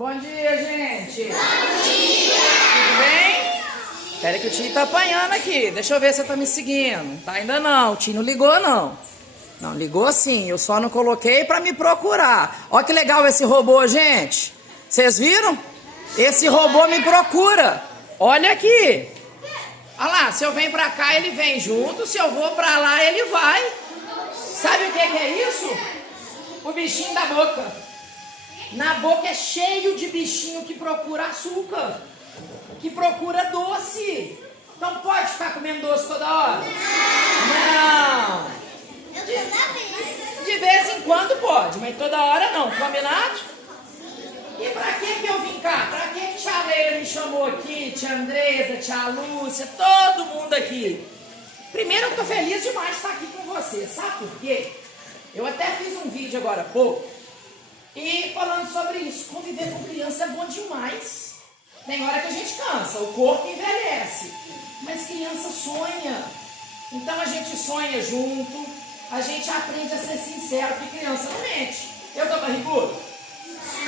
Bom dia, gente. Bom dia. Tudo bem? Espera que o tio tá apanhando aqui. Deixa eu ver se você tá me seguindo. Tá ainda não. O tio não ligou, não. Não, ligou sim. Eu só não coloquei pra me procurar. Olha que legal esse robô, gente. Vocês viram? Esse robô me procura. Olha aqui. Olha lá, se eu venho pra cá, ele vem junto. Se eu vou pra lá, ele vai. Sabe o que é isso? O bichinho da boca. Na boca é cheio de bichinho que procura açúcar, que procura doce. Então pode ficar comendo doce toda hora? Não. De vez em quando pode, mas toda hora não. Combinado? E pra que eu vim cá? Pra que tia Leila me chamou aqui? Tia Andresa, tia Lúcia, todo mundo aqui. Primeiro eu tô feliz demais de estar aqui com vocês. Sabe por quê? Eu até fiz um vídeo agora há pouco. E falando sobre isso, conviver com criança é bom demais. Tem hora que a gente cansa, o corpo envelhece, mas criança sonha. Então a gente sonha junto, a gente aprende a ser sincero, porque criança não mente. Eu tô barrigudo?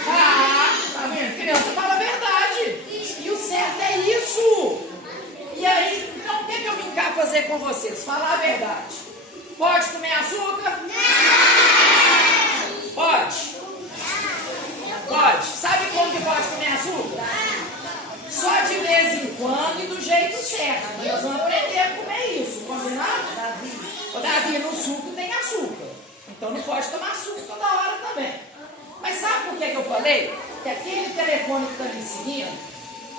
Tá vendo? Criança fala a verdade. E o certo é isso. E aí, então o que eu vim cá fazer com vocês? Falar a verdade. Pode comer açúcar? Não. Pode? Pode. Sabe como que pode comer açúcar? Só de vez em quando e do jeito certo. Nós vamos aprender a comer isso, combinado? Davi, no suco tem açúcar. Então não pode tomar açúcar toda hora também. Mas sabe por que eu falei? Que aquele telefone que está me seguindo,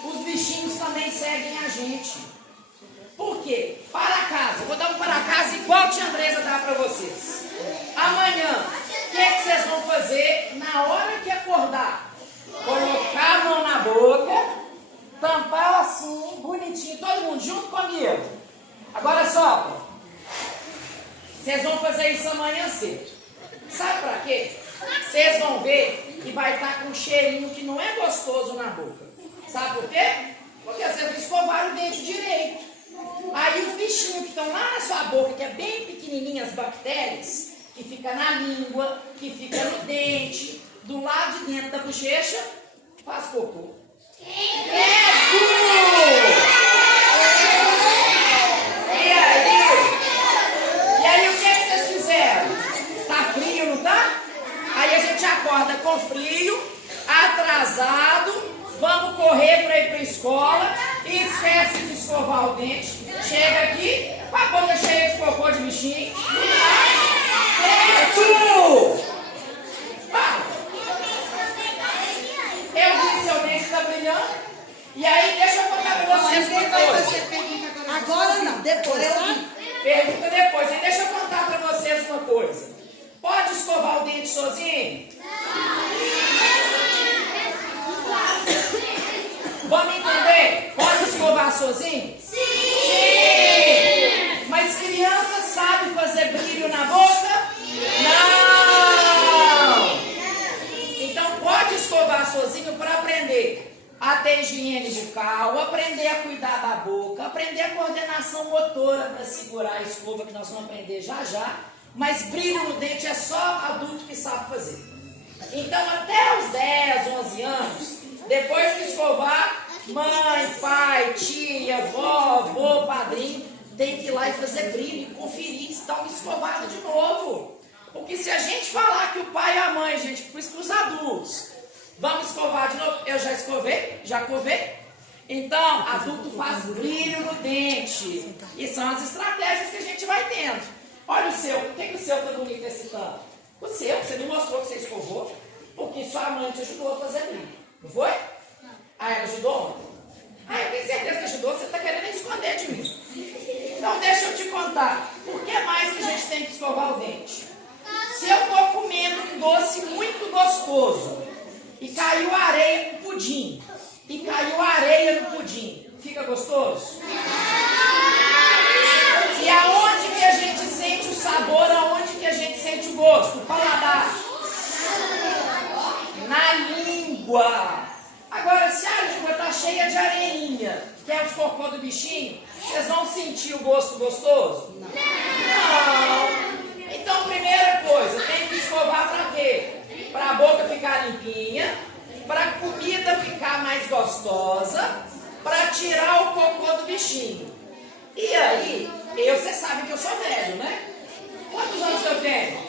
os bichinhos também seguem a gente. Por quê? Para casa. Vou dar um para casa igual a tia Andresa dá para vocês. Amanhã, o que vocês vão fazer na hora que acordar? Colocar a mão na boca, tampar assim, bonitinho, todo mundo junto comigo. Agora só, vocês vão fazer isso amanhã cedo. Sabe para quê? Vocês vão ver que vai estar com um cheirinho que não é gostoso na boca. Sabe por quê? Porque vocês não escovaram o dente direito. Aí os bichinhos que estão lá na sua boca, que é bem pequenininhas, as bactérias, que fica na língua, que fica no dente, do lado de dentro da bochecha, faz cocô. Credo! E aí o que vocês fizeram? Tá frio, não tá? Aí a gente acorda com frio, atrasado, vamos correr para ir para a escola, e esquece de escovar o dente, chega aqui, com a boca cheia de cocô de bichinho. Eu vi seu dente tá brilhando. E aí, deixa eu contar pra vocês uma coisa. Agora não, depois. Pergunta depois. E deixa eu contar pra vocês uma coisa. Pode escovar o dente sozinho? Vamos entender? Pode escovar sozinho? Sim! Mas criança sabe fazer brilho na boca? Não! Então pode escovar sozinho para aprender a ter higiene bucal, aprender a cuidar da boca, aprender a coordenação motora para segurar a escova, que nós vamos aprender já já. Mas brilho no dente é só adulto que sabe fazer. Então até os 10, 11 anos, depois que escovar, mãe, pai, tia, vó, avô, padrinho, tem que ir lá e fazer brilho e conferir se estão escovados de novo. Porque se a gente falar que o pai e a mãe, gente, isso para os adultos, vamos escovar de novo. Eu já escovei, já covei. Então, adulto faz brilho no dente. E são as estratégias que a gente vai tendo. Olha o seu, por que o seu tá bonito esse tanto? O seu, você me mostrou que você escovou, porque sua mãe te ajudou a fazer brilho. Não foi? Ah, ela ajudou? Ah, eu tenho certeza que ajudou, você está querendo esconder de mim. Então deixa eu te contar, por que mais que a gente tem que escovar o dente? Se eu estou comendo um doce muito gostoso e caiu areia no pudim, fica gostoso? E aonde que a gente sente o sabor, aonde que a gente sente o gosto? O paladar. Na língua. Agora, se a língua está cheia de areinha, que é os cocô do bichinho, vocês vão sentir o gosto gostoso? Não. Então, primeira coisa, tem que escovar para quê? Para a boca ficar limpinha, para a comida tirar o cocô do bichinho. E aí, vocês sabem que eu sou velho, né? Quantos anos eu tenho?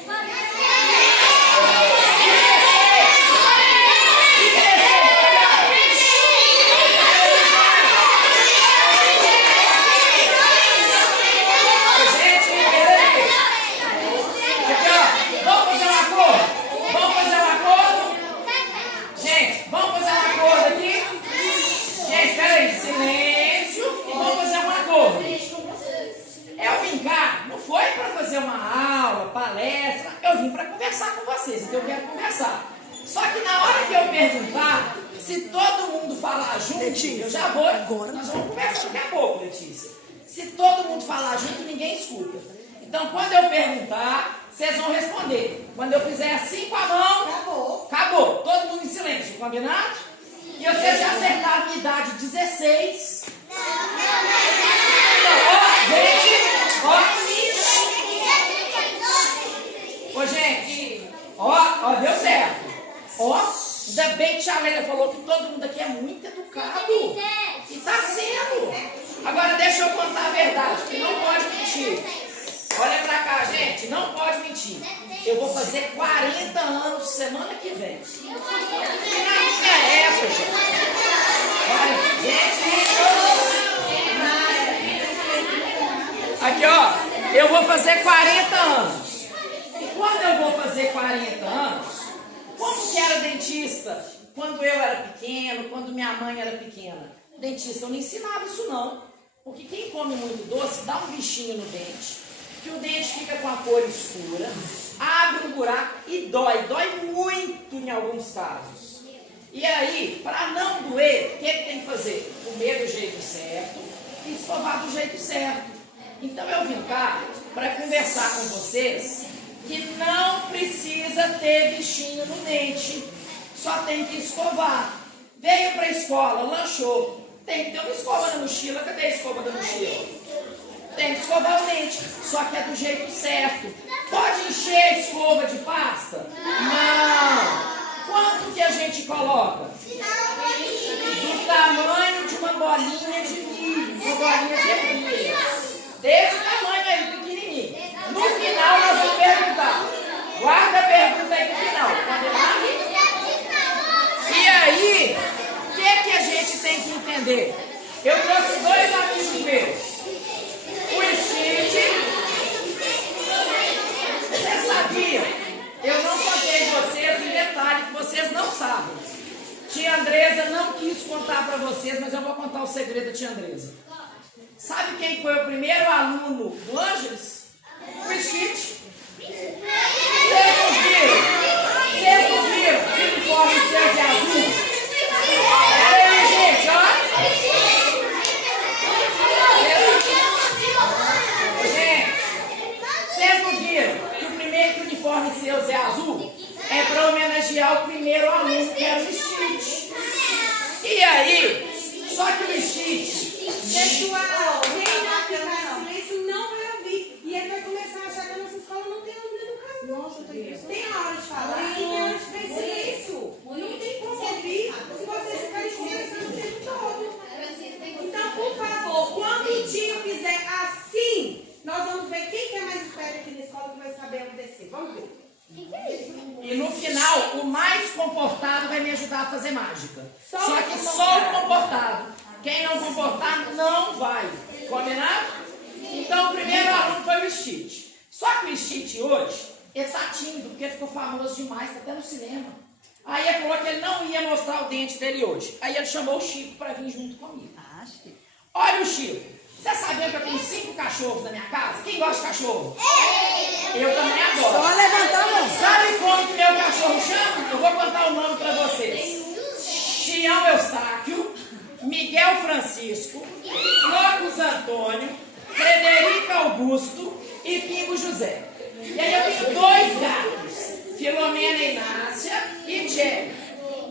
Uma aula, palestra, eu vim para conversar com vocês, então eu quero conversar. Só que na hora que eu perguntar, se todo mundo falar junto, Letícia, eu já vou, agora nós vamos conversar daqui a pouco, Letícia. Se todo mundo falar junto, ninguém escuta. Então, quando eu perguntar, vocês vão responder. Quando eu fizer assim com a mão, acabou. Todo mundo em silêncio, combinado? E vocês já acertaram a minha idade, 16. Ó, gente, ó. Ô, gente, ó, deu certo. Ó, ainda bem que a Leila falou que todo mundo aqui é muito educado. E tá sendo. Agora deixa eu contar a verdade, que não pode mentir. Olha pra cá, gente, não pode mentir. Eu vou fazer 40 anos semana que vem. E na minha época, olha, gente, aqui ó, eu vou fazer 40 anos. E quando eu vou fazer 40 anos, como que era dentista? Quando eu era pequeno, quando minha mãe era pequena. Dentista, eu não ensinava isso não. Porque quem come muito doce, dá um bichinho no dente, que o dente fica com a cor escura, abre um buraco e dói muito em alguns casos. E aí, para não doer, o que tem que fazer? Comer do jeito certo e escovar do jeito certo. Então eu vim cá para conversar com vocês que não precisa ter bichinho no dente, só tem que escovar. Veio para a escola, lanchou, tem que ter uma escova na mochila. Cadê a escova da mochila? Tem que escovar o dente, só que é do jeito certo. Pode encher a escova de pasta? Não. Quanto que a gente coloca? Do tamanho de uma bolinha de milho, uma bolinha de ervilha. Desse tamanho aí, pequenininho. No final nós vamos perguntar. Guarda a pergunta aí no final. E aí, o que a gente tem que entender? Eu trouxe dois amigos meus. O Steve. Você sabia? Eu não contei vocês um detalhe que vocês não sabem. Tia Andresa não quis contar para vocês, mas eu vou contar o segredo da tia Andresa. Sabe quem foi o primeiro aluno do Ângeles? O Steve. Vocês não viram? Vocês não viram? O uniforme cinza e azul? Olha aí, gente, ó. Vocês não viram que o primeiro uniforme cinza e azul é para homenagear o primeiro aluno, que era o Stitch. E aí, só que o Stitch... Pessoal, quem não ficar em silêncio não vai ouvir. E ele vai começar a achar que a nossa escola não tem aluno educador. Nossa, tem a hora de falar e tem a hora de ficar em silêncio. Não tem como ouvir se você ficar em silêncio o tempo todo. Então, por favor, quando o tio fizer assim, nós vamos ver quem que é mais esperto aqui na escola que vai saber obedecer. Vamos ver. E no final, o mais comportado vai me ajudar a fazer mágica. Só que só o comportado. Quem não comportar, não vai. Combinado? Então, o primeiro aluno foi o Stitch. Só que o Stitch hoje, ele está tímido, porque ficou famoso demais, está até no cinema. Aí ele falou que ele não ia mostrar o dente dele hoje. Aí ele chamou o Chico para vir junto comigo. Olha o Chico. Você sabia que eu tenho 5 cachorros na minha casa? Quem gosta de cachorro? Eu também adoro. Só levantar a mão. Sabe como que meu cachorro chama? Eu vou contar o nome para vocês. Tião Eustáquio, Miguel Francisco, Locos Antônio, Frederico Augusto e Pingo José. E aí eu tenho 2 gatos, Filomena Inácia e Jerry.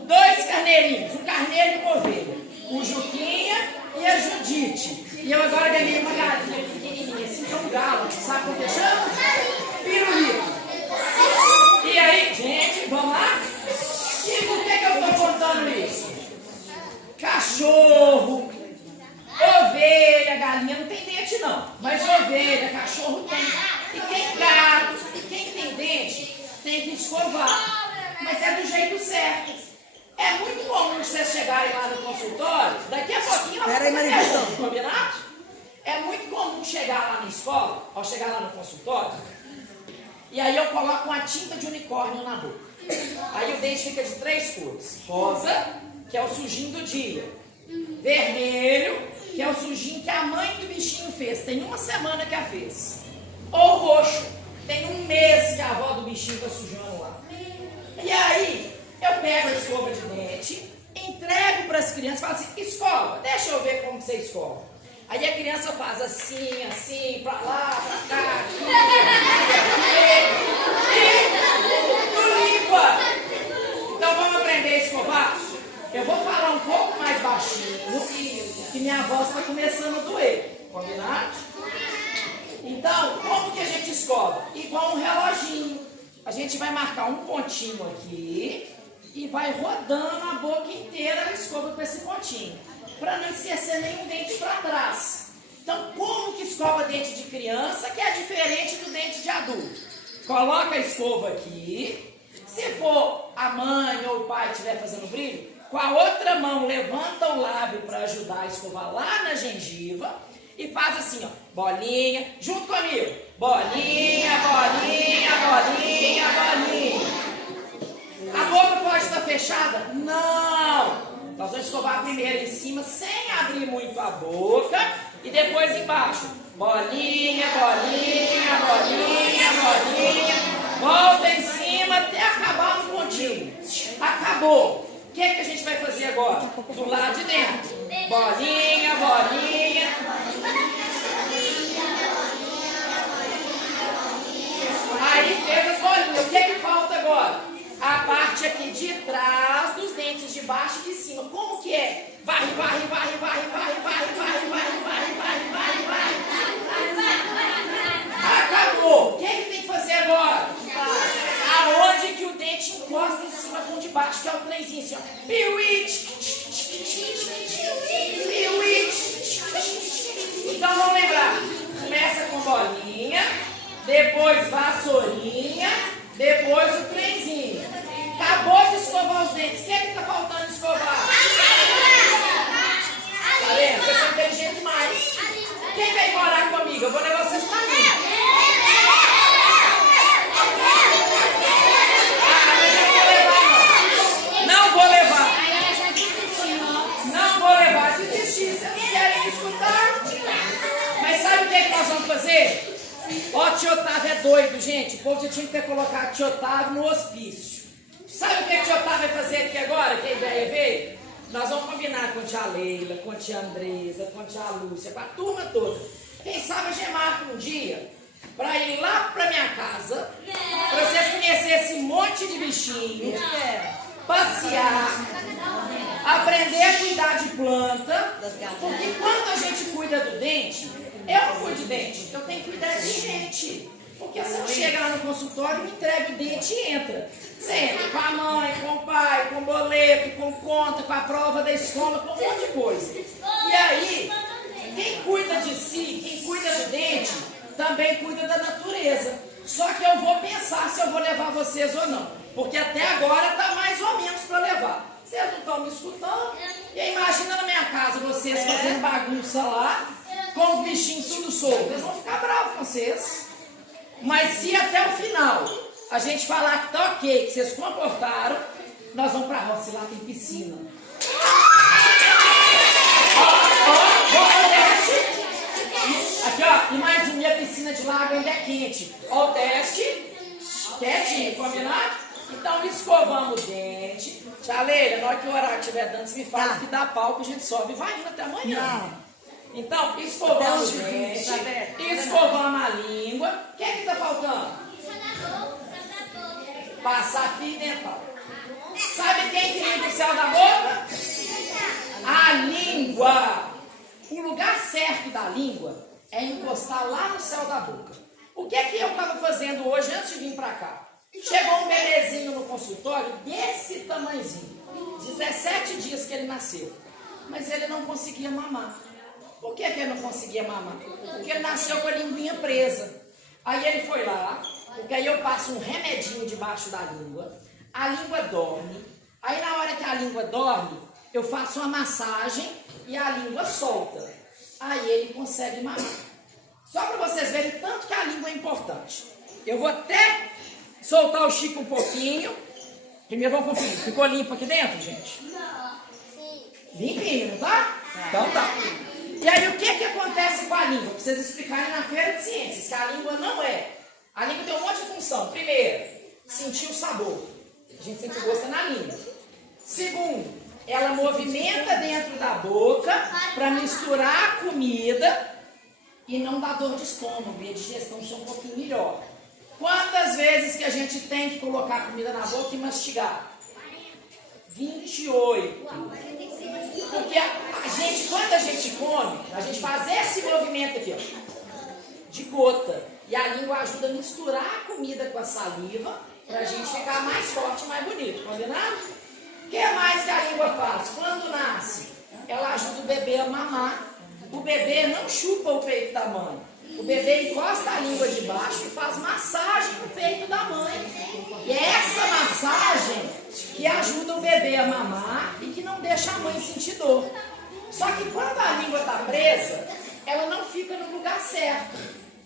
2 carneirinhos, um carneiro e uma ovelha. O Juquinha e a Judite. E eu agora ganhei uma galinha pequenininha, assim que é um galo. Sabe como que chama? Pirulito. E aí, gente, vamos lá? E por que eu estou contando isso? Cachorro, vocês chegarem lá no consultório, daqui a pouquinho nós vamos fazer pergunta, combinado? É muito comum chegar lá na escola, ao chegar lá no consultório, e aí eu coloco uma tinta de unicórnio na boca. Aí o dente fica de 3 cores. Rosa, que é o sujinho do dia. Vermelho, que é o sujinho que a mãe do bichinho fez. Tem 1 semana que a fez. Ou roxo, tem 1 mês que a avó do bichinho está sujando lá. E aí, eu pego a escova de dente, entrego para as crianças e falo assim, escova, deixa eu ver como você escova. Aí a criança faz assim, assim, pra lá, pra cá, aqui, e limpa. Então vamos aprender a escovar? Eu vou falar um pouco mais baixinho, que minha voz está começando a doer, combinado? Então, como que a gente escova? Igual um reloginho. A gente vai marcar um pontinho aqui e vai rodando a boca inteira a escova com esse pontinho, para não esquecer nenhum dente para trás. Então, como que escova dente de criança, que é diferente do dente de adulto? Coloca a escova aqui. Se for a mãe ou o pai estiver fazendo brilho, com a outra mão levanta o lábio para ajudar a escovar lá na gengiva e faz assim, ó, bolinha, junto comigo. Bolinha, bolinha, bolinha, bolinha. A boca pode estar fechada? Não! Nós vamos escovar primeiro em cima, sem abrir muito a boca, e depois embaixo. Bolinha, bolinha, bolinha, bolinha. Volta em cima até acabar no pontinho. Acabou. O que é que a gente vai fazer agora? Do lado de dentro. Bolinha, bolinha. Aí fez as bolinhas. O que é que falta agora? A parte aqui de trás dos dentes de baixo e de cima. Como que é? Varre, varre, varre, varre, varre, varre, varre, varre, varre, varre, varre, varre. Acabou. O que é que tem que fazer agora? Aonde que o dente encosta em cima com o de baixo, que é o trenzinho assim, ó. Piuí. Então vamos lembrar. Começa com bolinha, depois vassourinha, depois o trenzinho. Acabou de escovar os dentes. O que é que está faltando escovar? Tá vendo? Vocês são inteligentes demais. Quem vem morar comigo? Eu vou levar vocês pra mim. Mas eu vou levar, não. Não vou levar. Não vou levar. Desistir. Vocês não querem escutar? Mas sabe o que é que nós vamos fazer? Ó, tio Otávio é doido, gente. O povo já tinha que ter colocado tio Otávio no hospício. Sabe o que a tia Otávio vai fazer aqui agora? Que a ideia veio? Nós vamos combinar com a tia Leila, com a tia Andresa, com a tia Lúcia, com a turma toda. Quem sabe a gente marca um dia para ir lá para minha casa, para vocês conhecerem esse monte de bichinho, passear, aprender a cuidar de planta, porque quando a gente cuida do dente, eu não cuido de dente, eu tenho que cuidar de gente. Porque você não chega lá no consultório, me entrega o dente e entra. Você entra com a mãe, com o pai, com o boleto, com conta, com a prova da escola, com um monte de coisa. E aí, quem cuida de si, quem cuida do dente, também cuida da natureza. Só que eu vou pensar se eu vou levar vocês ou não. Porque até agora está mais ou menos para levar. Vocês não estão me escutando? E aí, imagina na minha casa vocês fazendo bagunça lá, com os bichinhos tudo soltos. Eles vão ficar bravos com vocês. Mas se até o final a gente falar que tá ok, que vocês comportaram, nós vamos pra roça, lá tem piscina. Ó, desce. Aqui, ó, e mais uma, minha piscina de lago ainda é quente. Ó, desce, quietinho, combinado? Então escovamos o dente. Tia Leila, na hora que o horário estiver dando, você me fala que dá pau, que a gente sobe e vai indo até amanhã. Não. Então, escovamos o dente, escovamos a língua. O que é que está faltando? Passar fio dental. Sabe quem que limpa o céu da boca? A língua. O lugar certo da língua é encostar lá no céu da boca. O que é que eu estava fazendo hoje antes de vir para cá? Chegou um bebezinho no consultório desse tamanhozinho. 17 dias que ele nasceu. Mas ele não conseguia mamar. Por que ele não conseguia mamar? Porque ele nasceu com a linguinha presa. Aí ele foi lá, porque aí eu passo um remedinho debaixo da língua, a língua dorme. Aí na hora que a língua dorme, eu faço uma massagem e a língua solta. Aí ele consegue mamar. Só para vocês verem tanto que a língua é importante. Eu vou até soltar o Chico um pouquinho. Primeiro vamos conferir. Ficou limpo aqui dentro, gente? Não. Sim. Limpinho, não tá? Então tá. E aí o que acontece com a língua? Pra vocês explicarem na feira de ciências, que a língua não é. A língua tem um monte de função. Primeiro, sentir o sabor. A gente sempre gosta na língua. Segundo, ela movimenta dentro da boca para misturar a comida e não dá dor de estômago e a digestão ser um pouquinho melhor. Quantas vezes que a gente tem que colocar a comida na boca e mastigar? 28. Porque a gente, quando a gente come, a gente faz esse movimento aqui, ó, de gota. E a língua ajuda a misturar a comida com a saliva para a gente ficar mais forte e mais bonito. Combinado? O que mais que a língua faz? Quando nasce, ela ajuda o bebê a mamar. O bebê não chupa o peito da mãe. O bebê encosta a língua de baixo e faz massagem no peito da mãe. E é essa massagem que ajuda o bebê a mamar e que não deixa a mãe sentir dor. Só que quando a língua está presa, ela não fica no lugar certo,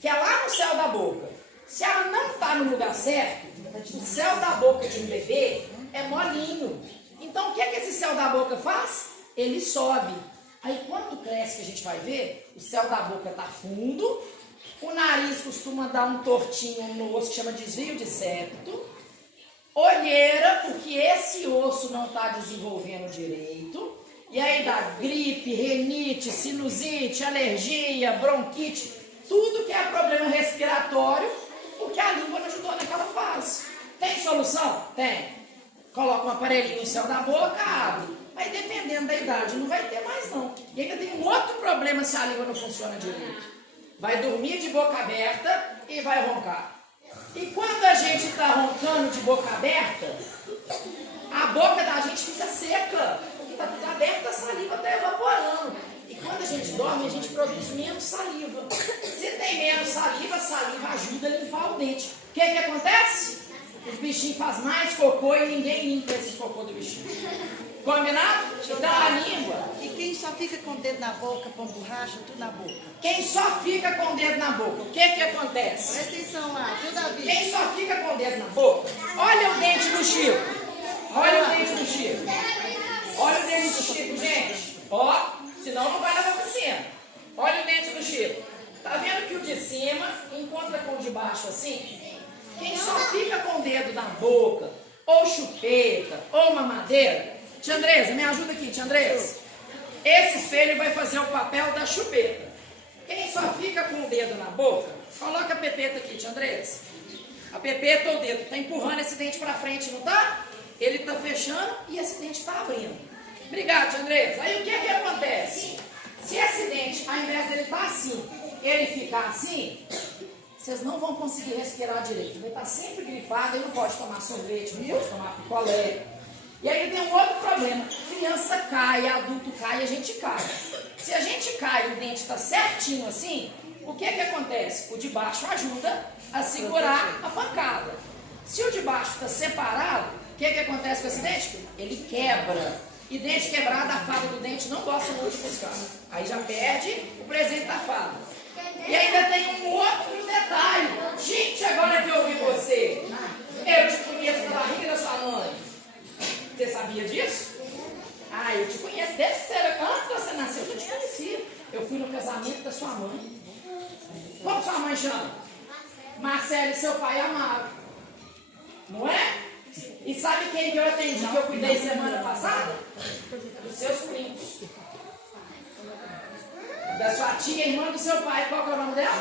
que é lá no céu da boca. Se ela não está no lugar certo, o céu da boca de um bebê é molinho. Então o que esse céu da boca faz? Ele sobe. Aí quando cresce, que a gente vai ver, o céu da boca está fundo, o nariz costuma dar um tortinho no osso que chama desvio de septo, olheira, porque esse osso não está desenvolvendo direito, e aí dá gripe, renite, sinusite, alergia, bronquite, tudo que é problema respiratório, porque a língua não ajudou naquela fase. Tem solução? Tem. Coloca um aparelhinho no céu da boca, abre. Aí dependendo da idade, não vai ter mais não. E ainda tem um outro problema se a língua não funciona direito. Vai dormir de boca aberta e vai roncar. E quando a gente está roncando de boca aberta, a boca da gente fica seca. Porque está tudo aberto, a saliva está evaporando. E quando a gente dorme, a gente produz menos saliva. Se tem menos saliva, a saliva ajuda a limpar o dente. O que acontece? Os bichinhos fazem mais cocô e ninguém limpa esse cocô do bichinho. Combinado? Então a língua. E quem só fica com o dedo na boca, põe borracha, tudo na boca. Quem só fica com o dedo na boca, o que acontece? Presta atenção lá, toda a vida. Quem só fica com o dedo na boca, olha o dente do Chico. Olha o dente do Chico. Olha o dente do Chico, gente. Ó, senão não vai na piscina. Olha o dente do Chico. Tá vendo que o de cima encontra com o de baixo assim? Quem só fica com o dedo na boca, ou chupeta, ou mamadeira. Tia Andresa, me ajuda aqui, tia Andresa. Esse espelho vai fazer o papel da chupeta. Quem só fica com o dedo na boca, coloca a pepeta aqui, tia Andresa. A pepeta ou o dedo está empurrando esse dente para frente, não tá? Ele está fechando e esse dente está abrindo. Obrigado, tia Andresa. Aí o que acontece? Se esse dente, ao invés dele estar assim, ele ficar assim, vocês não vão conseguir respirar direito. Vai estar sempre gripado e não pode tomar sorvete, não pode tomar picolé. E aí tem um outro problema. Criança cai, adulto cai, a gente cai. Se a gente cai e o dente está certinho assim, o que acontece? O de baixo ajuda a segurar a pancada. Se o de baixo está separado, o que acontece com esse dente? Ele quebra. E dente quebrado, a fada do dente não gosta muito de buscar. Aí já perde o presente da fada. E ainda tem um outro detalhe. Gente, agora que eu ouvi você, eu te conheço da barriga da sua mãe. Você sabia disso? Ah, eu te conheço desde que você era, antes de você nascer, eu já te conhecia. Eu fui no casamento da sua mãe. Como sua mãe chama? Marcela e seu pai amaram. Não é? E sabe quem que eu atendi, que eu cuidei semana passada? Dos seus primos. Da sua tia, irmã do seu pai. Qual que é o nome dela?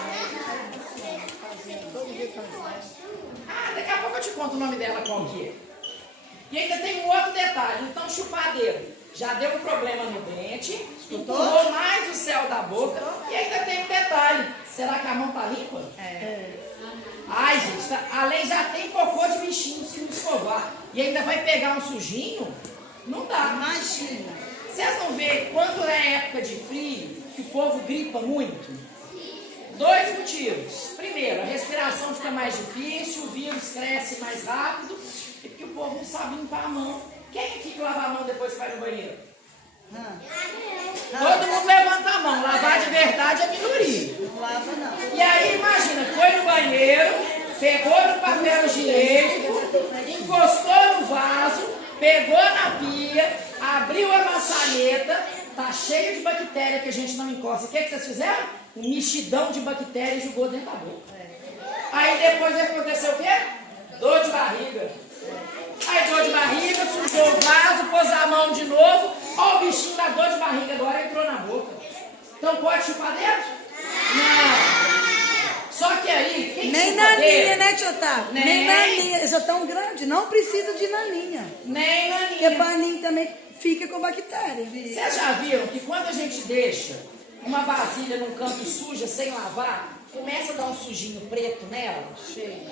Ah, daqui a pouco eu te conto o nome dela qual que é. E ainda tem um outro detalhe. Então, chupar dedo. Já deu um problema no dente, empurrou mais o céu da boca. E ainda tem um detalhe. Será que a mão tá limpa? Ai, gente, além já tem cocô de bichinho se não escovar. E ainda vai pegar um sujinho? Não dá. Imagina. Vocês não veem quando é época de frio, que o povo gripa muito? 2 motivos. Primeiro, a respiração fica mais difícil, o vírus cresce mais rápido. E porque o povo não sabe limpar a mão. Quem aqui que lava a mão depois que vai no banheiro? Todo mundo levanta a mão. Lavar de verdade é minoria. Não lava, não. E aí, imagina, foi no banheiro, pegou no papel higiênico, encostou no vaso, pegou na pia, abriu a maçaneta, tá cheio de bactéria que a gente não encosta. O que vocês fizeram? Um mexidão de bactéria e jogou dentro da boca. Aí depois aconteceu o quê? Dor de barriga. Aí dor de barriga, sujou o vaso, pôs a mão de novo. Ó, o bichinho da dor de barriga agora entrou na boca. Então pode chupar dentro? Não. Só que aí, quem Nem chupa naninha, dentro? né, tio Otávio? Nem naninha. Eles são tão grandes, não precisa de naninha. Nem Porque naninha. paninho também fica com bactéria. Vocês já viram que quando a gente deixa uma vasilha num canto suja, sem lavar, começa a dar um sujinho preto nela? Cheio.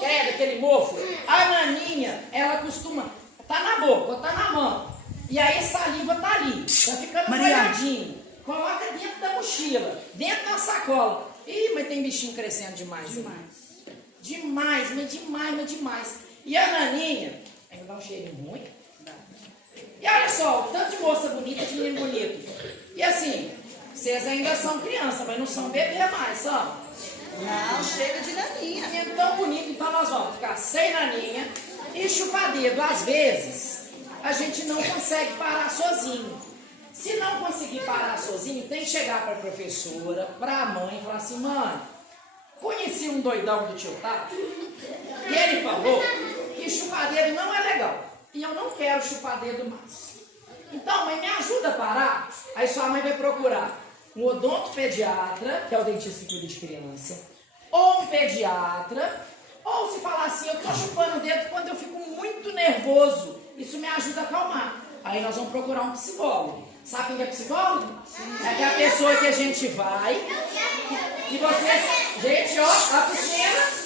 Credo, aquele mofo. A naninha, ela costuma tá na boca, ou tá na mão. E aí a saliva tá ali, tá ficando molhadinho. Coloca dentro da mochila, dentro da sacola. Ih, mas tem bichinho crescendo demais. Demais, mas demais. E a naninha, ainda dá um cheirinho ruim. E olha só, o tanto de moça bonita, de menino bonito. E assim, vocês ainda são criança, mas não são bebê mais, são? Não, chega de naninha. É tão bonito, então nós vamos ficar sem naninha e chupar dedo. Às vezes, a gente não consegue parar sozinho. Se não conseguir parar sozinho, tem que chegar para a professora, para a mãe e falar assim: mãe, conheci um doidão do tio Tato e ele falou que chupar dedo não é legal. E eu não quero chupar dedo mais. Então, mãe, me ajuda a parar? Aí sua mãe vai procurar um odontopediatra, que é o dentista que cuida de criança, ou um pediatra, ou se falar assim, eu tô chupando o dedo quando eu fico muito nervoso, isso me ajuda a acalmar. Aí nós vamos procurar um psicólogo. Sabe quem é psicólogo? É aquela pessoa que a gente vai e vocês, gente, ó, a piscina.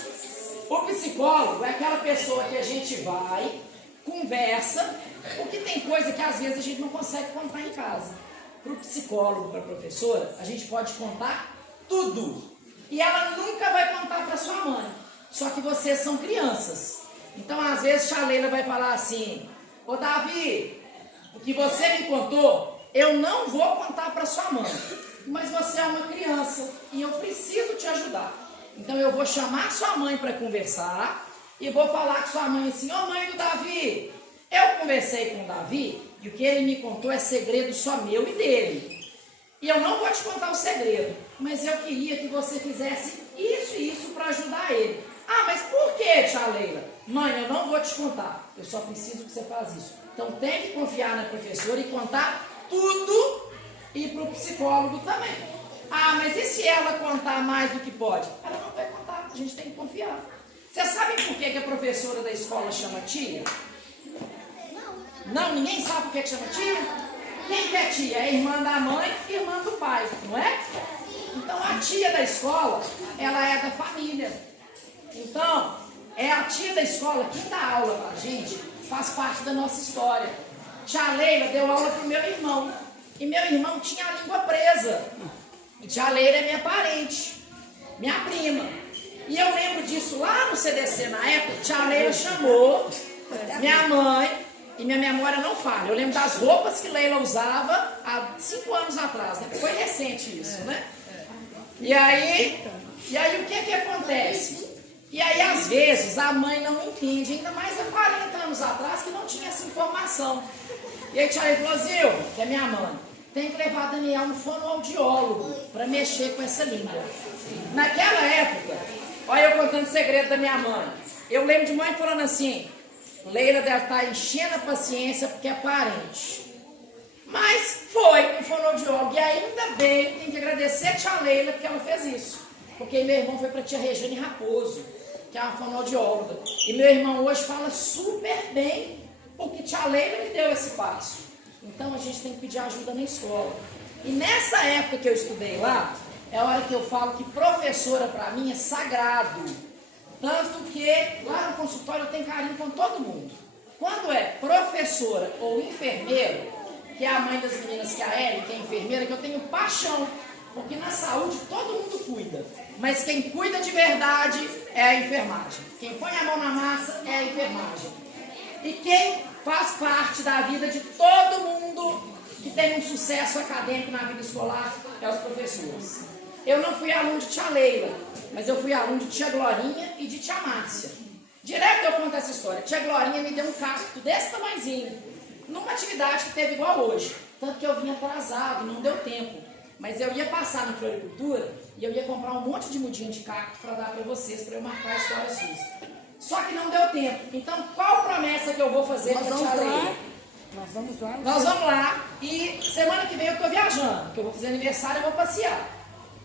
O psicólogo é aquela pessoa que a gente vai, conversa, porque tem coisa que às vezes a gente não consegue contar em casa. Para o psicólogo, para a professora, a gente pode contar tudo. E ela nunca vai contar para sua mãe. Só que vocês são crianças. Então, às vezes, a Leila vai falar assim: ô Davi, o que você me contou, eu não vou contar para sua mãe. Mas você é uma criança e eu preciso te ajudar. Então, eu vou chamar sua mãe para conversar e vou falar com sua mãe assim: ô mãe do Davi, eu conversei com o Davi e o que ele me contou é segredo só meu e dele. E eu não vou te contar o segredo, mas eu queria que você fizesse isso e isso para ajudar ele. Ah, mas por que, tia Leila? Mãe, eu não vou te contar, eu só preciso que você faça isso. Então tem que confiar na professora e contar tudo e para o psicólogo também. Ah, mas e se ela contar mais do que pode? Ela não vai contar, a gente tem que confiar. Vocês sabem por que a professora da escola chama tia? Não, ninguém sabe por que chama tia? Quem que é tia? É irmã da mãe e irmã do pai, não é? Então a tia da escola, ela é da família. Então, é a tia da escola que dá aula pra gente, faz parte da nossa história. Tia Leila deu aula pro meu irmão. E meu irmão tinha a língua presa. E tia Leila é minha parente, minha prima. E eu lembro disso lá no CDC na época. Tia Leila chamou minha mãe. E minha memória não falha. Eu lembro das roupas que Leila usava há 5 anos atrás, né? Foi recente isso, né? E aí o que acontece? E aí, às vezes, a mãe não entende, ainda mais há 40 anos atrás, que não tinha essa informação. E aí, tia Leila falou: Zil, que é minha mãe, tem que levar Daniel no fonoaudiólogo para mexer com essa língua. Naquela época, olha eu contando o segredo da minha mãe. Eu lembro de mãe falando assim: Leila deve estar enchendo a paciência porque é parente. Mas foi um fonoaudiólogo. E ainda bem, tem que agradecer a tia Leila porque ela fez isso. Porque meu irmão foi para a tia Regiane Raposo, que é uma fonoaudióloga. E meu irmão hoje fala super bem, porque tia Leila me deu esse passo. Então a gente tem que pedir ajuda na escola. E nessa época que eu estudei lá, é a hora que eu falo que professora para mim é sagrado. Tanto que lá no consultório eu tenho carinho com todo mundo. Quando é professora ou enfermeiro, que é a mãe das meninas, que é a Ellen, que é enfermeira, que eu tenho paixão. Porque na saúde todo mundo cuida. Mas quem cuida de verdade é a enfermagem. Quem põe a mão na massa é a enfermagem. E quem faz parte da vida de todo mundo que tem um sucesso acadêmico na vida escolar é os professores. Eu não fui aluno de tia Leila, mas eu fui aluno de tia Glorinha e de tia Márcia. Direto eu conto essa história. Tia Glorinha me deu um cacto desse tamanhozinho, numa atividade que teve igual hoje. Tanto que eu vim atrasado, não deu tempo. Mas eu ia passar na floricultura e eu ia comprar um monte de mudinha de cacto para dar para vocês, para eu marcar a história sua. Só que não deu tempo. Então, qual promessa que eu vou fazer para a tia Leila? Nós vamos lá. Nós vamos lá e semana que vem eu estou viajando, que eu vou fazer aniversário e vou passear.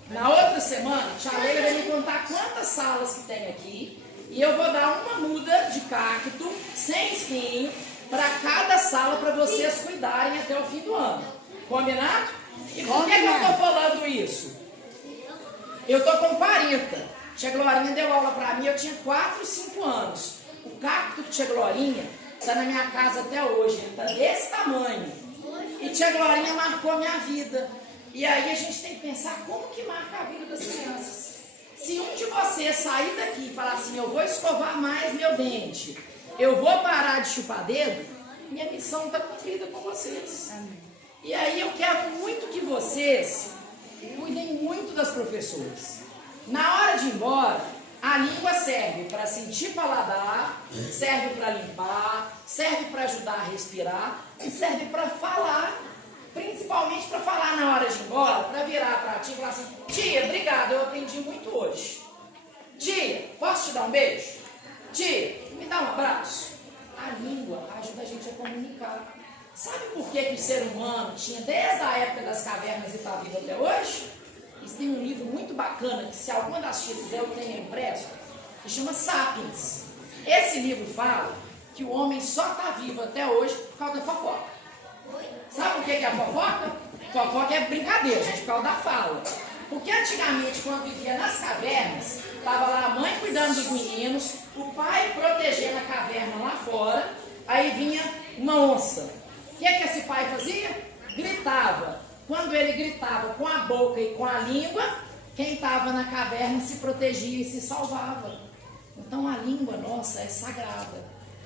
Na outra semana, a tia Leila vai me contar quantas salas que tem aqui e eu vou dar uma muda de cacto sem espinho para cada sala para vocês cuidarem até o fim do ano. Combinado? E por que eu estou falando isso? Eu estou com 40. Tia Glorinha deu aula para mim, eu tinha 4, 5 anos. O cacto de tia Glorinha está na minha casa até hoje, ele está desse tamanho. E tia Glorinha marcou minha vida. E aí a gente tem que pensar como que marca a vida das crianças. Se um de vocês sair daqui e falar assim, eu vou escovar mais meu dente, eu vou parar de chupar dedo, minha missão está cumprida com vocês. E aí eu quero muito que vocês cuidem muito das professoras. Na hora de ir embora, a língua serve para sentir paladar, serve para limpar, serve para ajudar a respirar e serve para falar, principalmente para falar na hora de ir embora, para virar para a tia e falar assim, tia, obrigada, eu aprendi muito hoje. Tia, posso te dar um beijo? Tia, me dá um abraço? A língua ajuda a gente a comunicar. Sabe por que o ser humano tinha desde a época das cavernas e está vivo até hoje? Isso tem um livro muito bacana, que se alguma das tias quiser eu tenho impresso, que chama Sapiens. Esse livro fala que o homem só está vivo até hoje por causa da fofoca. Sabe por que é a fofoca? Fofoca é brincadeira, gente, por causa da fala. Porque antigamente, quando vivia nas cavernas, estava lá a mãe cuidando dos meninos, o pai protegendo a caverna lá fora, aí vinha uma onça. O que esse pai fazia? Gritava. Quando ele gritava com a boca e com a língua, quem estava na caverna se protegia e se salvava. Então a língua nossa é sagrada.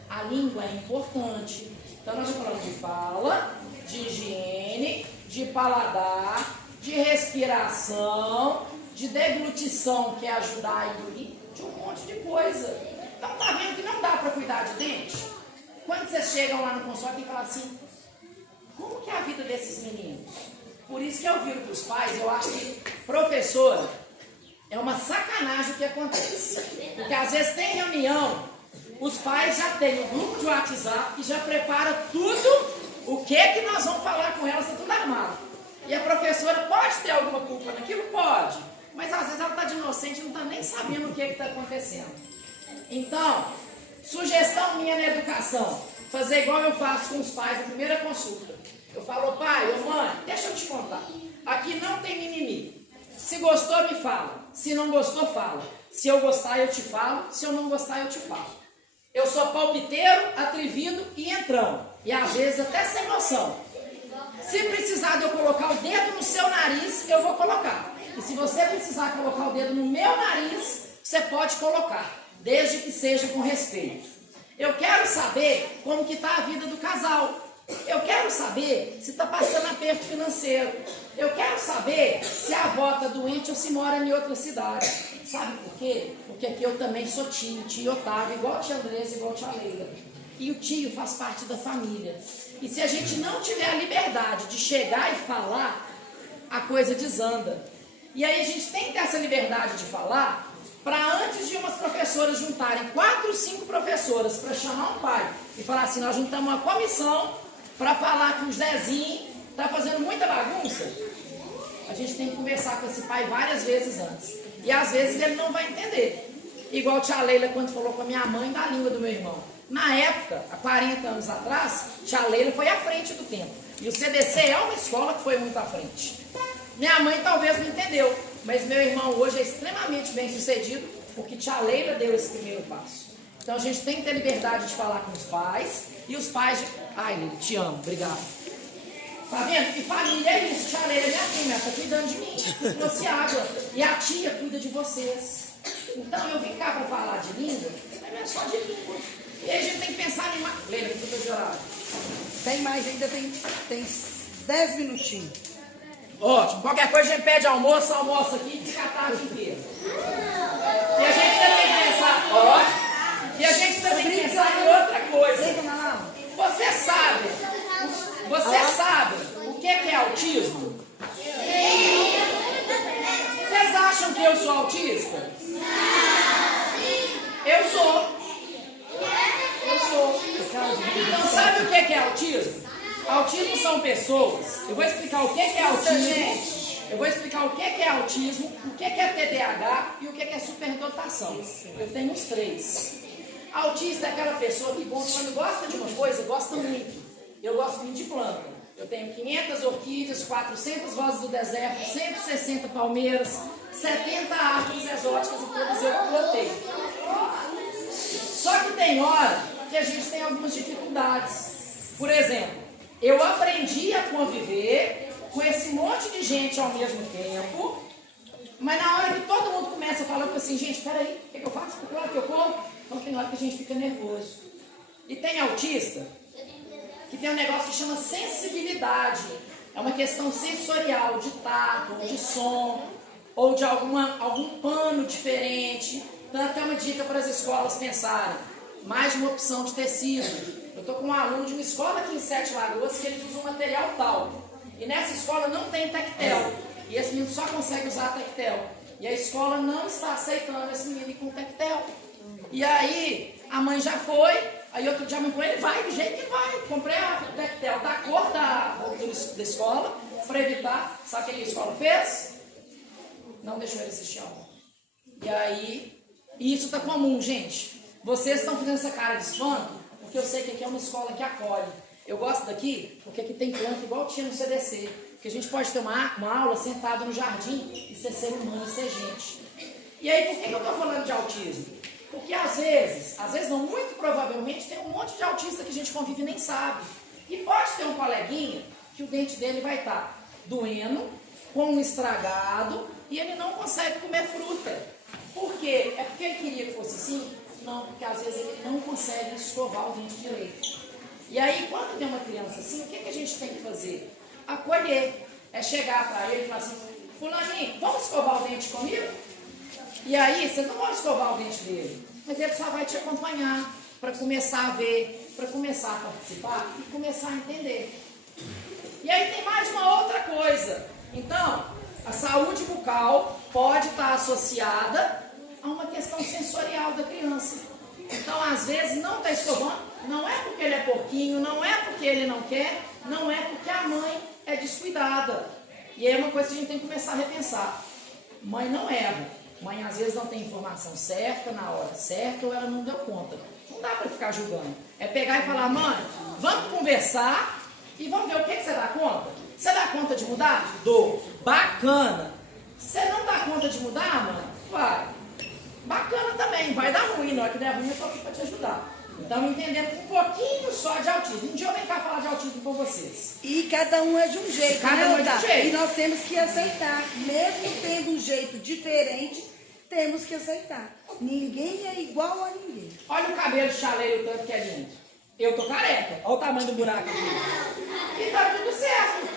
A língua é importante. Então nós estamos falando de fala, de higiene, de paladar, de respiração, de deglutição, que é ajudar a engolir, de um monte de coisa. Então tá vendo que não dá para cuidar de dente? Quando vocês chegam lá no consultório e falam assim, como que é a vida desses meninos? Por isso que eu viro para os pais, eu acho que professora é uma sacanagem o que acontece. Porque às vezes tem reunião, os pais já têm um grupo de WhatsApp que já prepara tudo, o que nós vamos falar com elas, está tudo armado. E a professora pode ter alguma culpa naquilo? Pode. Mas às vezes ela está de inocente, não está nem sabendo o que está acontecendo. Então, sugestão minha na educação, fazer igual eu faço com os pais na primeira consulta. Eu falo, pai ou mãe, deixa eu te contar. Aqui não tem mimimi. Se gostou, me fala. Se não gostou, fala. Se eu gostar, eu te falo. Se eu não gostar, eu te falo. Eu sou palpiteiro, atrevido e entrão. E às vezes até sem noção. Se precisar de eu colocar o dedo no seu nariz, eu vou colocar. E se você precisar colocar o dedo no meu nariz, você pode colocar. Desde que seja com respeito. Eu quero saber como que está a vida do casal. Eu quero saber se está passando aperto financeiro. Eu quero saber se a avó está doente ou se mora em outra cidade. Sabe por quê? Porque aqui eu também sou tio Otávio, igual a tia Andresa, igual a tia Leila. E o tio faz parte da família. E se a gente não tiver a liberdade de chegar e falar, a coisa desanda. E aí a gente tem que ter essa liberdade de falar, para antes de umas professoras juntarem 4 ou 5 professoras para chamar um pai e falar assim, nós juntamos uma comissão para falar que o Zezinho está fazendo muita bagunça, a gente tem que conversar com esse pai várias vezes antes. E às vezes ele não vai entender. Igual a tia Leila quando falou com a minha mãe da língua do meu irmão. Na época, há 40 anos atrás, tia Leila foi à frente do tempo. E o CDC é uma escola que foi muito à frente. Minha mãe talvez não entendeu, mas meu irmão hoje é extremamente bem sucedido, porque tia Leila deu esse primeiro passo. Então a gente tem que ter liberdade de falar com os pais, e os pais... Ai, Leila, te amo, obrigado. Tá vendo? E família é isso, tia Leila é minha prima, ela tá cuidando de mim, trouxe água. E a tia cuida de vocês. Então eu vim cá para falar de língua, mas não é só de língua. E aí a gente tem que pensar em uma... Leila, que eu tô de horário. Tem mais ainda, tem 10 minutinhos. Ótimo. Qualquer coisa a gente pede almoço, almoça aqui e fica a tarde inteira. E a gente também tem que pensar, ó. E a gente também tem que pensar em outra coisa. Você sabe o que é autismo? Vocês acham que eu sou autista? Eu sou. Então sabe o que é autismo? Autismo são pessoas. Eu vou explicar o que é autismo. Eu vou explicar o que é autismo, o que é TDAH e o que é superdotação. Eu tenho os três. Autista é aquela pessoa que quando gosta de uma coisa, gosta muito. Eu gosto muito de planta. Eu tenho 500 orquídeas, 400 rosas do deserto, 160 palmeiras, 70 árvores exóticas e todas eu plantei. Só que tem hora que a gente tem algumas dificuldades. Por exemplo, eu aprendi a conviver com esse monte de gente ao mesmo tempo, mas na hora que todo mundo começa a falar, eu falo assim, gente, peraí, o que eu faço? Por que lado que eu como? Então tem hora que a gente fica nervoso. E tem autista que tem um negócio que chama sensibilidade. É uma questão sensorial, de tato, de som, ou de algum pano diferente. Tanto que é uma dica para as escolas pensarem. Mais de uma opção de tecido. Eu estou com um aluno de uma escola aqui em Sete Lagoas que eles usam material tal. E nessa escola não tem tectel. E esse menino só consegue usar tectel. E a escola não está aceitando esse menino com tectel. E aí, a mãe já foi. Aí outro dia a mãe falou, ele vai do jeito que vai. Comprei a tectel da cor da escola para evitar. Sabe o que a escola fez? Não deixou ele assistir aula. E aí, isso está comum, gente. Vocês estão fazendo essa cara de espanto porque eu sei que aqui é uma escola que acolhe. Eu gosto daqui porque aqui tem planta igual tinha no CDC. Porque a gente pode ter uma aula sentado no jardim e ser humano e ser gente. E aí, por que eu estou falando de autismo? Porque às vezes não, muito provavelmente tem um monte de autista que a gente convive e nem sabe. E pode ter um coleguinha que o dente dele vai estar doendo, com um estragado, e ele não consegue comer fruta. Por quê? É porque ele queria que fosse assim? Não, porque às vezes ele não consegue escovar o dente direito. E aí, quando tem uma criança assim, o que a gente tem que fazer? Acolher. É chegar para ele e falar assim, fulaninho, vamos escovar o dente comigo? E aí, você não vai escovar o dente dele, mas ele só vai te acompanhar para começar a ver, para começar a participar e começar a entender. E aí tem mais uma outra coisa. Então, a saúde bucal pode estar associada a uma questão sensorial da criança. Então, às vezes, não está escovando, não é porque ele é porquinho, não é porque ele não quer, não é porque a mãe é descuidada. E aí é uma coisa que a gente tem que começar a repensar. Mãe não erra. Mãe, às vezes, não tem informação certa, na hora certa, ou ela não deu conta. Não dá para ficar julgando. É pegar e falar, mãe, vamos conversar e vamos ver o que você dá conta. Você dá conta de mudar? Dou. Bacana. Você não dá conta de mudar, mãe? Vai. Bacana também. Vai dar ruim. Na hora que der ruim, eu estou aqui para te ajudar. Então, entendendo um pouquinho só de autismo. Um dia eu venho cá falar de autismo com vocês. E cada um é de um jeito. Cada um é de um jeito. E nós temos que aceitar. Mesmo tendo um jeito diferente, temos que aceitar. Ninguém é igual a ninguém. Olha o cabelo de chaleiro, o tanto que é lindo. Eu tô careca. Olha o tamanho do buraco aqui. E tá tudo certo.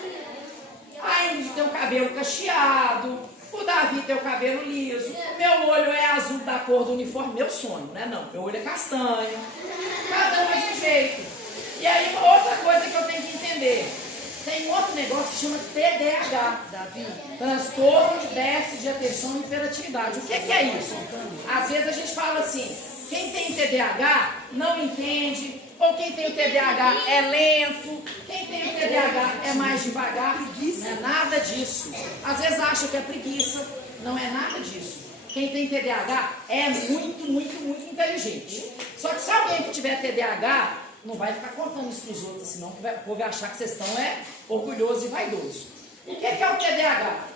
A Ingrid tem o cabelo cacheado. O Davi tem o cabelo liso. Meu olho é azul da cor do uniforme. Meu sonho, né? Não. Meu olho é castanho. Cada um é de um jeito. E aí, uma outra coisa que eu tenho que entender. Tem um outro negócio que chama TDAH, Davi. Transtorno de déficit de atenção e hiperatividade. O que é isso? Às vezes a gente fala assim, quem tem TDAH não entende, ou quem tem o TDAH é lento, quem tem o TDAH é mais devagar. Não é nada disso. Às vezes acha que é preguiça, não é nada disso. Quem tem TDAH é muito, muito, muito inteligente. Só que se alguém que tiver TDAH, não vai ficar contando isso para os outros, senão o povo vai achar que vocês estão orgulhosos e vaidosos. O que é o TDAH?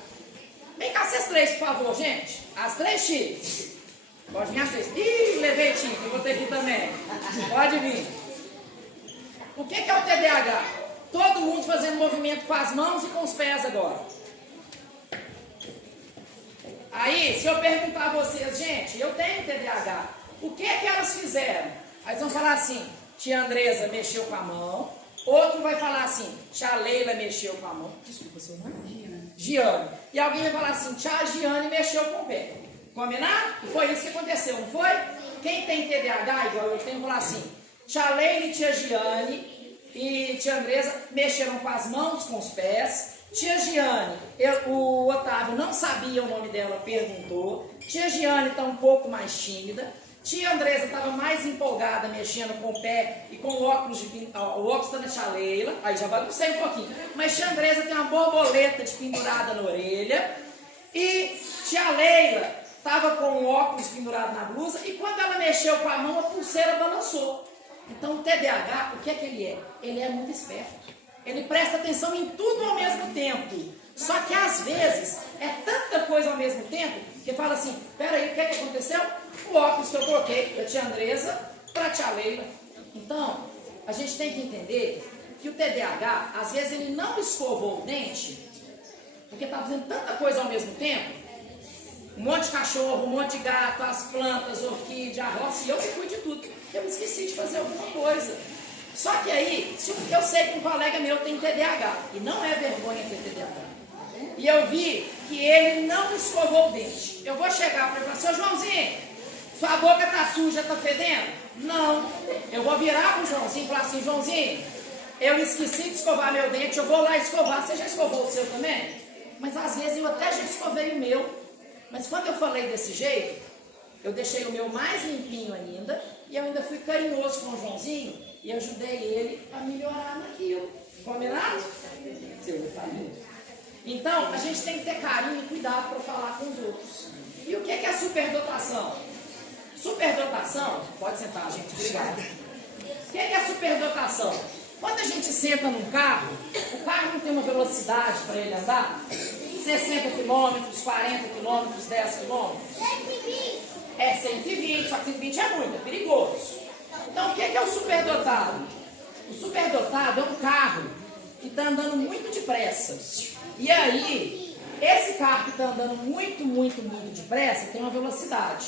Vem cá vocês três, por favor, gente. As três X. Pode vir as três. Ih, levei X, eu vou ter aqui também. Pode vir. O que é o TDAH? Todo mundo fazendo movimento com as mãos e com os pés agora. Aí, se eu perguntar a vocês, gente, eu tenho TDAH, o que elas fizeram? Aí eles vão falar assim, tia Andresa mexeu com a mão, Outro vai falar assim, tia Leila mexeu com a mão. Desculpa, seu nome? Giane. E alguém vai falar assim, tia Giane mexeu com o pé. Combinado? E foi isso que aconteceu, não foi? Quem tem TDAH, igual eu tenho, falar assim, tia Leila e tia Giane e tia Andresa mexeram com as mãos, com os pés. Tia Giane, o Otávio não sabia o nome dela, perguntou. Tia Giane está um pouco mais tímida. Tia Andresa estava mais empolgada, mexendo com o pé e com o óculos o óculos está na tia Leila. Aí já baguncei um pouquinho. Mas tia Andresa tem uma borboleta pendurada na orelha. E tia Leila estava com o óculos pendurado na blusa. E quando ela mexeu com a mão, a pulseira balançou. Então o TDAH, o que é que ele é? Ele é muito esperto. Ele presta atenção em tudo ao mesmo tempo. Só que às vezes é tanta coisa ao mesmo tempo que fala assim, peraí, o que é que aconteceu? O óculos que eu troquei da tia Andresa para a tia Leila. Então, a gente tem que entender que o TDAH, às vezes ele não escovou o dente, porque está fazendo tanta coisa ao mesmo tempo. Um monte de cachorro, um monte de gato, as plantas, orquídea, a roça, e eu que cuido de tudo. Eu esqueci de fazer alguma coisa. Só que aí, eu sei que um colega meu tem TDAH, e não é vergonha ter TDAH. E eu vi que ele não escovou o dente. Eu vou chegar para ele e falar, seu Joãozinho, sua boca tá suja, tá fedendo? Não. Eu vou virar pro Joãozinho e falar assim, Joãozinho, eu esqueci de escovar meu dente, eu vou lá escovar. Você já escovou o seu também? Mas às vezes eu até já escovei o meu. Mas quando eu falei desse jeito, eu deixei o meu mais limpinho ainda, e eu ainda fui carinhoso com o Joãozinho, e ajudei ele a melhorar naquilo. Combinado? Seu família. Então, a gente tem que ter carinho e cuidado para falar com os outros. E o que é a superdotação? Superdotação, pode sentar, gente, obrigado. O que é a superdotação? Quando a gente senta num carro, o carro não tem uma velocidade para ele andar, 60 km, 40 km, 10 km. 120. É 120, só que 120 é muito, é perigoso. Então, o que é o superdotado? O superdotado é um carro que está andando muito depressa. E aí, esse carro que está andando muito depressa tem uma velocidade.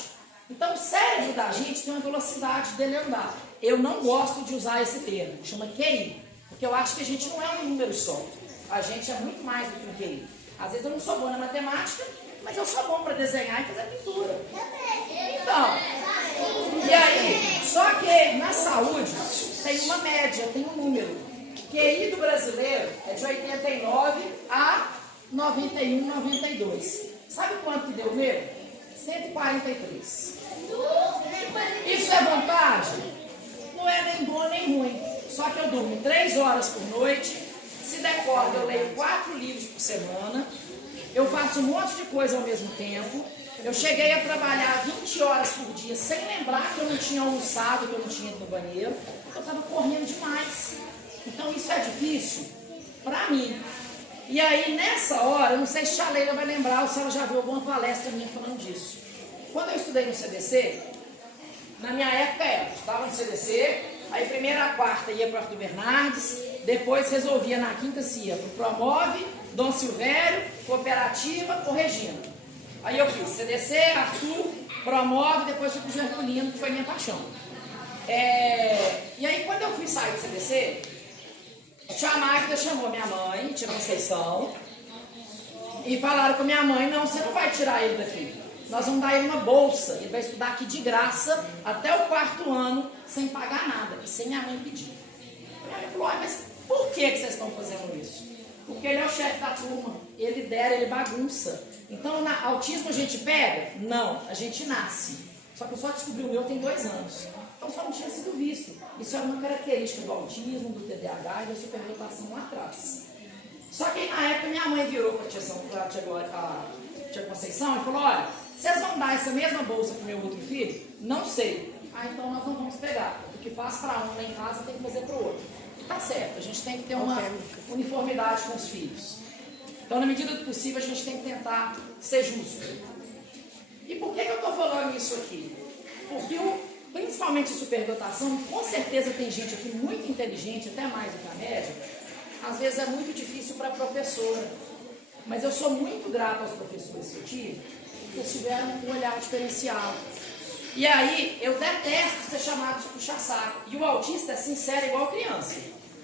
Então, o cérebro da gente tem uma velocidade dele andar. Eu não gosto de usar esse termo, chama QI, porque eu acho que a gente não é um número só. A gente é muito mais do que um QI. Às vezes eu não sou boa na matemática, mas eu sou bom para desenhar e fazer pintura. Então, e aí, só que na saúde tem uma média, tem um número. QI do brasileiro é de 89 a 91, 92. Sabe quanto que deu o meu? 143. Isso é vantagem? Não é nem bom nem ruim. Só que eu durmo 3 horas por noite. Se der corda, eu leio 4 livros por semana. Eu faço um monte de coisa ao mesmo tempo. Eu cheguei a trabalhar 20 horas por dia sem lembrar que eu não tinha almoçado, que eu não tinha ido no banheiro. Eu estava correndo demais. Então isso é difícil para mim. E aí nessa hora, eu não sei se a Leila vai lembrar ou se ela já viu alguma palestra minha falando disso. Quando eu estudei no CDC, na minha época eu estava no CDC, aí primeira a quarta ia para o Arthur Bernardes, depois resolvia na quinta se ia para o Promove, Dom Silvério, Cooperativa ou Regina. Aí eu fiz CDC, Arthur, Promove, depois fui para o Gerculino, que foi minha paixão. E aí quando eu fui sair do CDC, a tia Magda chamou minha mãe, tia Conceição, e falaram com minha mãe, não, você não vai tirar ele daqui. Nós vamos dar ele uma bolsa, ele vai estudar aqui de graça até o 4º ano, sem pagar nada, e sem minha mãe pedir. Minha mãe falou, mas por que vocês estão fazendo isso? Porque ele é o chefe da turma, ele lidera, ele bagunça. Então, autismo a gente pega? Não, a gente nasce. Só que eu só descobri o meu tem 2 anos. Então só não tinha sido visto. Isso era uma característica do autismo, do TDAH e da superdotação lá atrás. Só que na época minha mãe virou para a tia Conceição e falou, olha, vocês vão dar essa mesma bolsa para o meu outro filho? Não sei. Então nós não vamos pegar. O que faz para um lá em casa tem que fazer para o outro. E tá certo, a gente tem que ter uma uniformidade com os filhos. Então na medida do possível a gente tem que tentar ser justo. E por que eu estou falando isso aqui? Porque principalmente a superdotação, com certeza tem gente aqui muito inteligente, até mais do que a média. Às vezes é muito difícil para a professora. Mas eu sou muito grata aos professores que eu tive, porque eles tiveram um olhar diferenciado. E aí, eu detesto ser chamado de puxa-saco. E o autista é sincero igual criança.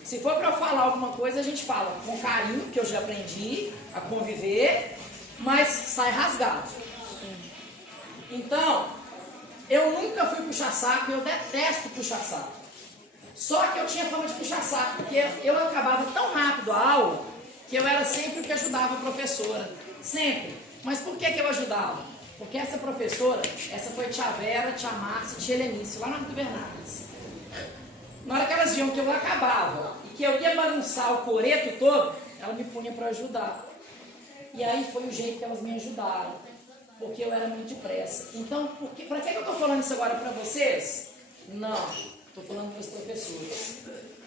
Se for para eu falar alguma coisa, a gente fala com carinho, que eu já aprendi a conviver, mas sai rasgado. Então, eu nunca fui puxa-saco, eu detesto puxa-saco. Só que eu tinha fama de puxa-saco, porque eu acabava tão rápido a aula, que eu era sempre o que ajudava a professora. Sempre. Mas por que eu ajudava? Porque essa professora, essa foi tia Vera, tia Márcia, tia Helenice, lá na Arthur Bernardes. Na hora que elas viam que eu acabava e que eu ia bagunçar o coreto todo, ela me punha para ajudar. E aí foi o jeito que elas me ajudaram, porque eu era muito depressa. Então, para que eu estou falando isso agora para vocês? Não, estou falando para os professores.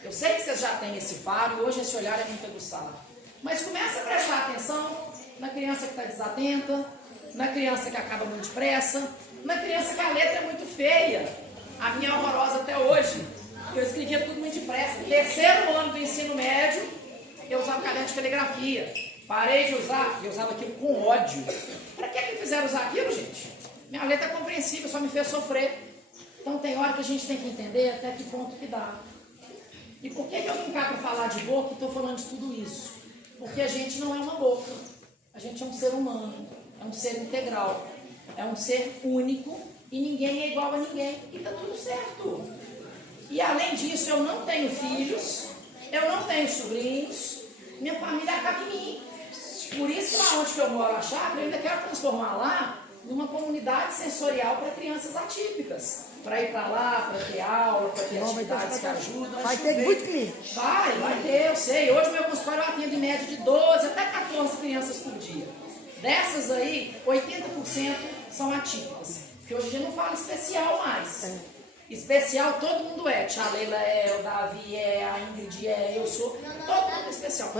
Eu sei que vocês já têm esse faro e hoje esse olhar é muito aguçado. Mas começa a prestar atenção na criança que está desatenta, na criança que acaba muito depressa, na criança que a letra é muito feia. A minha é horrorosa até hoje. Eu escrevia tudo muito depressa. Terceiro ano do ensino médio, eu usava caderno de caligrafia. Parei de usar, e eu usava aquilo com ódio. Para que me fizeram usar aquilo, gente? Minha letra é compreensível, só me fez sofrer. Então tem hora que a gente tem que entender até que ponto que dá. E por que eu vim cá para falar de boca e estou falando de tudo isso? Porque a gente não é uma boca. A gente é um ser humano, é um ser integral, é um ser único e ninguém é igual a ninguém. E tá tudo certo. E além disso, eu não tenho filhos, eu não tenho sobrinhos, minha família acaba em mim. Por isso, lá onde eu moro, a chácara, eu ainda quero transformar lá numa comunidade sensorial para crianças atípicas. Para ir para lá, para ter aula, para ter atividades que ajudam. Vai ter muito cliente. Vai ter, eu sei. Hoje meu consultório eu atendo em média de 12 até 14 crianças por dia. Dessas aí, 80% são atípicas. Porque hoje em dia não fala especial mais. Especial todo mundo é. Tia Leila é, o Davi é, a Ingrid é, eu sou. Todo mundo é especial.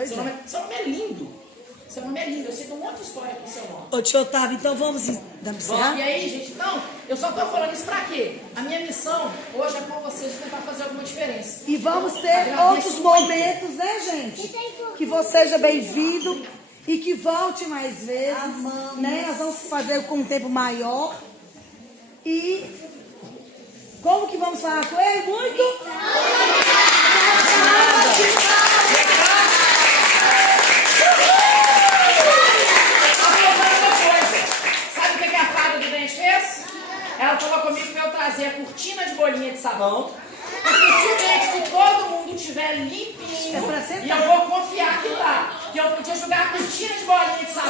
Seu nome é lindo. Seu nome é lindo. Eu sei um monte de história com seu nome. Ô, tio Otávio, então vamos E aí, gente? Então, eu só tô falando isso pra quê? A minha missão hoje é com vocês de tentar fazer alguma diferença. E vamos ter outros momentos, né, gente? Que você seja bem-vindo e que volte mais vezes. Amamos. Né? Nós vamos fazer com um tempo maior. E como que vamos falar com ele? Muito? Sabe o que a fada do dente fez? Ela falou comigo para eu trazer a cortina de bolinha de sabão. Porque se o dente de todo mundo estiver limpinho, e eu vou confiar que tá. Que eu podia jogar a cortina de bolinha de sabão.